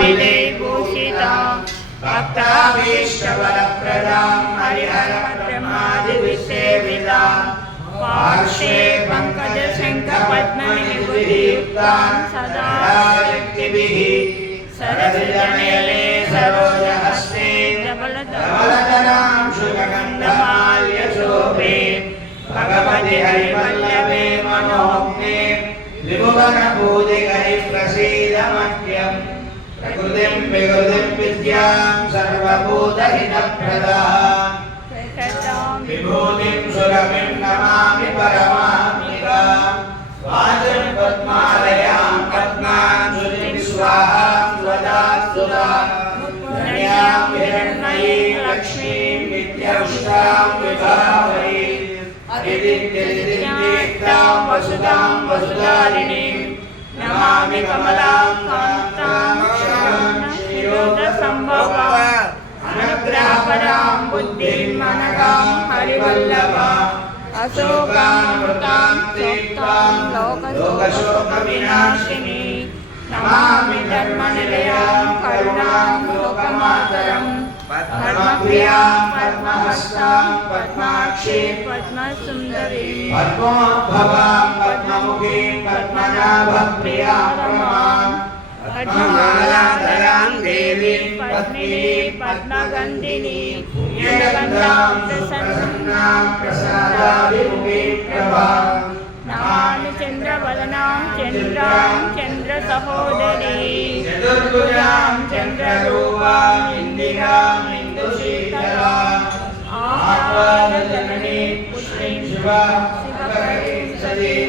भूषिता भक्ताभीष्टवरप्रदां हरिहरब्रह्मादिविसेवितां पार्श्वे पङ्कजशङ्खपद्मनिभृतियुक्तां सदा शक्तिभिः सरसिजनेले सरोजहस्ते धवलधरां शुभगन्धमाल्यशोभे भगवति हरिवल्लभे मनोज्ञे त्रिभुवनभूतिकैः प्रसीदमह्यम् प्रकृतिं विकृतिं विद्यां सर्वभूतहितप्रदां विभूतिं सुरभिं नमामि परमात्मिकां वाचं पद्मालयां पद्माञ्जुलिं स्वाहां स्वदास्तुतां धन्यां हिरण्मयीं लक्ष्मीं नित्यपुष्टां विभावरीं अदितिर्दीप्तां वसुधां वसुधारिणीं नमामि कमलां कान्तां क्षीरोदसम्भवां अनुग्रहपरां बुद्धिं मनगां हरिवल्लभाम् अशोकामृतां चोक्तां लोकशोकविनाशिनी नमामि धर्मनिलयां करुणां लोकमातरं धर्मप्रियां पद्महस्तां पद्माक्षीं पद्मसुन्दरीं पद्मोद्भवां पद्ममुखीं पद्मनाभप्रियां रमां पद्ममालाधरां देवीं पद्मिनीं पद्मगन्धिनीं पुण्यगन्धां प्रसन्नां प्रसादाभिमुखीं प्रभां नमामि चन्द्रवदनां चन्द्रां चन्द्रसहोदरीं चतुर्भुजां चन्द्ररूपां इन्दिरां इन्दुशीतलाम् आह्लादजननीं पुष्टिं शिवकरीं सदीं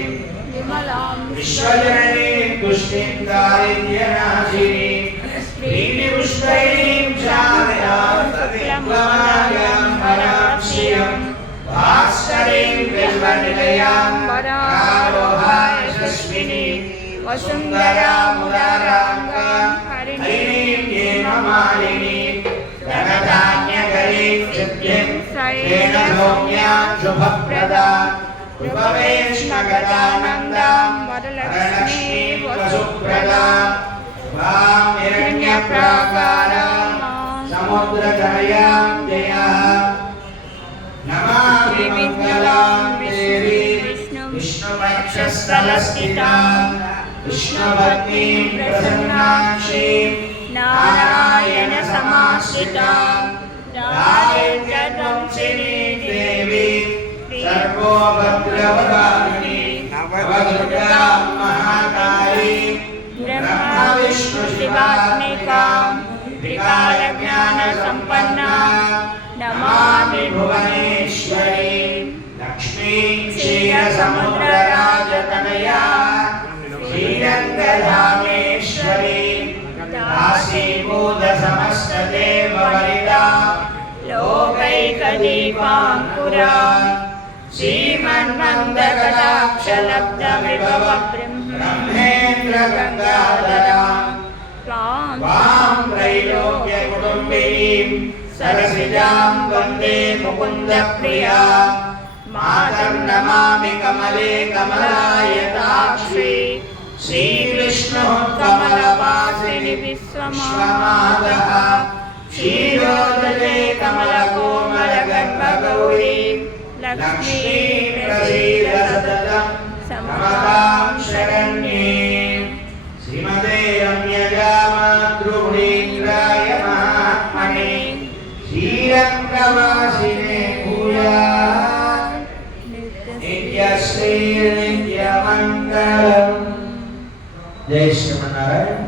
विमलां विश्वजननीं पुष्टिं दारिद्र्यनाशिनीं श्रीनिपुष्पैः शारदां शुक्लमालायां हराक्षीयं भास्करीं विश्वनिलयां वरारोहाय यशस्विनी वसुन्धरामुदाराङ्गां हरिणीं हेममालिनीं धनधान्यकरीं सिद्धिं श्रेण सौम्यां शुभप्रदां रूपवेश्मगदानन्दां वरलक्ष्मीं वसुप्रदां वां हिरण्यप्राकारां समुद्रतनयां जयां नमामि मङ्गलां देवीं विष्णुपक्षस्थलस्थितां विष्णुभक्तिं प्रसन्नाक्षीं नारायणसमाश्रितां राजेन्द्रवंशिनी देवीं सर्वोपद्रवकारिणी नवदुर्गां महाकालीं ब्रह्मविष्णुशिवात्मिकां त्रिकालज्ञानसम्पन्नां नमामि भुवनेश्वरीं लक्ष्मीं क्षीरसमुद्रराजतनयां श्रीरङ्गधामेश्वरीं दासीभूतसमस्तदेववरिदां लोकैकदीपाङ्कुरां श्रीमन्मन्दकटाक्षलब्धविभवब्रह्मेन्द्रगङ्गाधरां त्वां त्रैलोक्यकुटुम्बिनीं सरसिजां वन्दे मुकुन्दप्रियां मातरं नमामि कमले कमलायताक्षी श्रीविष्णुः कमलवासिनि विश्वमातः क्षीरोदजे कमलकोमलगर्भगौरीं लक्ष्मीं प्रसीद सततं समतां शरण्ये श्रीमते रम्यजामातृगुणीन्द्राय महात्मने श्रीरङ्गवासिने भूयात् नित्यश्रीर्नित्यमङ्गलम्। जय श्रीमन्नारायण।